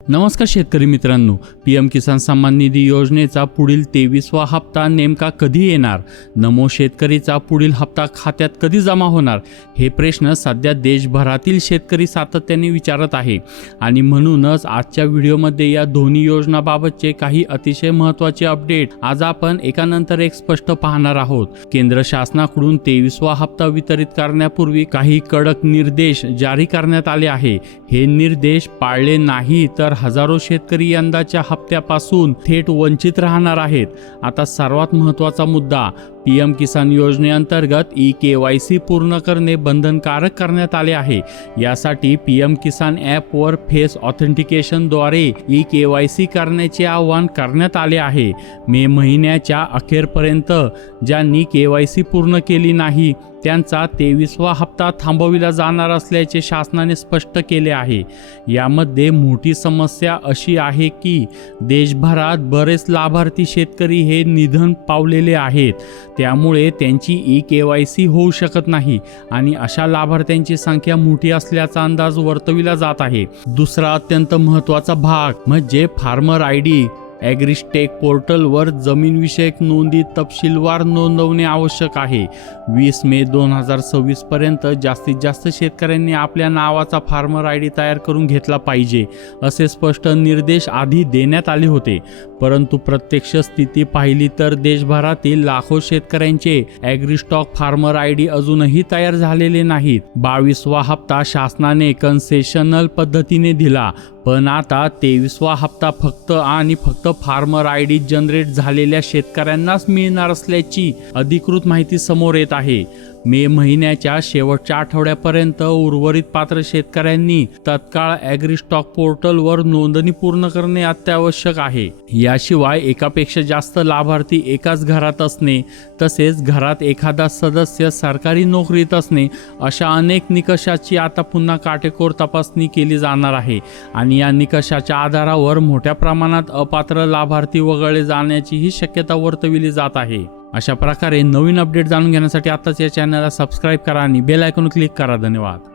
नमस्कार शेतकरी मित्रांनो, PM किसान सन्मान निधी योजनेचा पुढील 23वा हप्ता नेमका कधी येणार? नमो शेतकरीचा पुढील हप्ता खात्यात कधी जमा होणार? हे प्रश्न सध्या देशभरातील शेतकरी सातत्याने विचारत आहे आणि म्हणूनच आजच्या व्हिडिओमध्ये या दोन्ही योजनांबाबतचे काही अतिशय महत्त्वाचे अपडेट आज आपण एकानंतर एक स्पष्ट पाहणार आहोत. केंद्र शासनाकडून 23वा हप्ता वितरित करण्यापूर्वी काही कडक निर्देश जारी करण्यात आले आहे. हे निर्देश पाळले नाही तर हजारो शेतकरी यंदाच्या हप्त्यापासून थेट वंचित राहणार आहेत. आता सर्वात महत्त्वाचा मुद्दा, PM किसान योजनेअंतर्गत eKYC पूर्ण करणे बंधनकारक करण्यात आले आहे. यासाठी PM किसान ॲपवर फेस ऑथेंटिकेशनद्वारे eKYC करण्याचे आवाहन करण्यात आले आहे. मे महिन्याच्या अखेरपर्यंत ज्यांनी KYC पूर्ण केली नाही त्यांचा 23वा हप्ता थांबविला जाणार असल्याचे शासनाने स्पष्ट केले आहे. यामध्ये मोठी समस्या अशी आहे की देशभरात बरेच लाभार्थी शेतकरी हे निधन पावलेले आहेत. त्यामुळे त्यांची eKYC होऊ शकत नाही आणि अशा लाभार्थ्यांची संख्या मोठी असल्याचा अंदाज वर्तविला जात आहे. दुसरा अत्यंत महत्त्वाचा भाग म्हणजे फार्मर ID. ॲग्रिस्टेक पोर्टलवर जमीनविषयक नोंदी तपशीलवार नोंदवणे आवश्यक आहे. 20 मे 2026 पर्यंत जास्तीत जास्त शेतकऱ्यांनी आपल्या नावाचा फार्मर ID तयार करून घेतला पाहिजे असे स्पष्ट निर्देश आधी देण्यात आले होते. परंतु प्रत्यक्ष स्थिती पाहिली तर देशभरातील लाखो शेतकऱ्यांचे ॲग्रिस्टॉक फार्मर ID अजूनही तयार झालेले नाहीत. 22वा हप्ता शासनाने कन्सेशनल पद्धतीने दिला, पण आता 23वा हप्ता फक्त फार्मर ID जनरेट झालेल्या शेतकऱ्यांनाच मिळणार असल्याची अधिकृत माहिती समोर येत आहे. मे महिन्याच्या शेवटच्या आठवड्यापर्यंत उर्वरित पात्र शेतकऱ्यांनी तत्काळ ॲग्रिस्टॉक पोर्टलवर नोंदणी पूर्ण करणे अत्यावश्यक आहे. याशिवाय एकापेक्षा जास्त लाभार्थी एकाच घरात असणे, तसेच घरात एखादा सदस्य सरकारी नोकरीत असणे अशा अनेक निकषाची आता पुन्हा काटेकोर तपासणी केली जाणार आहे आणि या निकषाच्या आधारावर मोठ्या प्रमाणात अपात्र लाभार्थी वगळले जाण्याचीही शक्यता वर्तविली जात आहे. अशा प्रकारे नवीन अपडेट जाणून घेण्यासाठी आताच या चॅनलला सबस्क्राईब करा आणि बेल आयकॉन क्लिक करा. धन्यवाद.